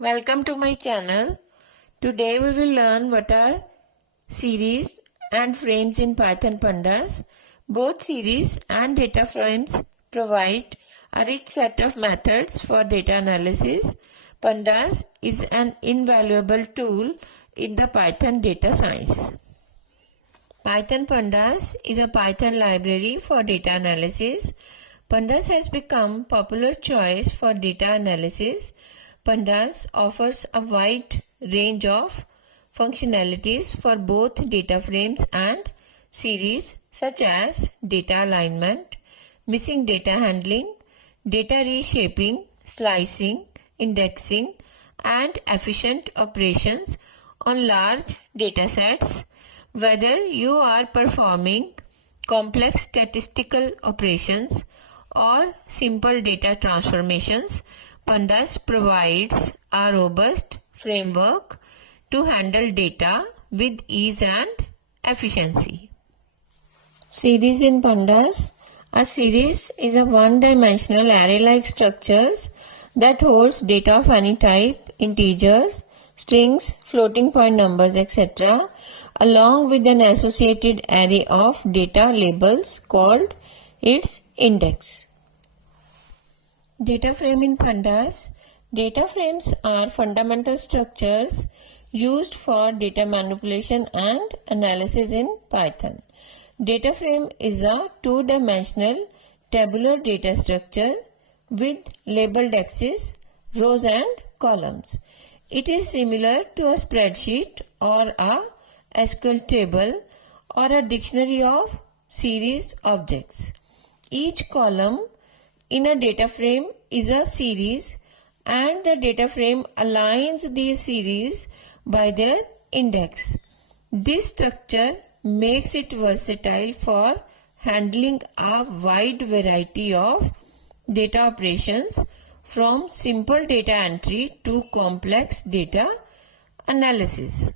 Welcome to my channel. Today we will learn what are series and frames in Python Pandas. Both series and data frames provide a rich set of methods for data analysis. Pandas is an invaluable tool in the Python data science. Python Pandas is a Python library for data analysis. Pandas has become popular choice for data analysis. Pandas offers a wide range of functionalities for both data frames and series, such as data alignment, missing data handling, data reshaping, slicing, indexing, and efficient operations on large datasets. Whether you are performing complex statistical operations or simple data transformations, Pandas provides a robust framework to handle data with ease and efficiency. Series in Pandas. A series is a one-dimensional array-like structures that holds data of any type, integers, strings, floating point numbers, etc., along with an associated array of data labels called its index. Data frame in Pandas. Data frames are fundamental structures used for data manipulation and analysis in Python. Data frame is a two-dimensional tabular data structure with labeled axes, rows and columns. It is similar to a spreadsheet or a SQL table or a dictionary of series objects. Each column in a data frame is a series and the data frame aligns these series by their index. This structure makes it versatile for handling a wide variety of data operations from simple data entry to complex data analysis.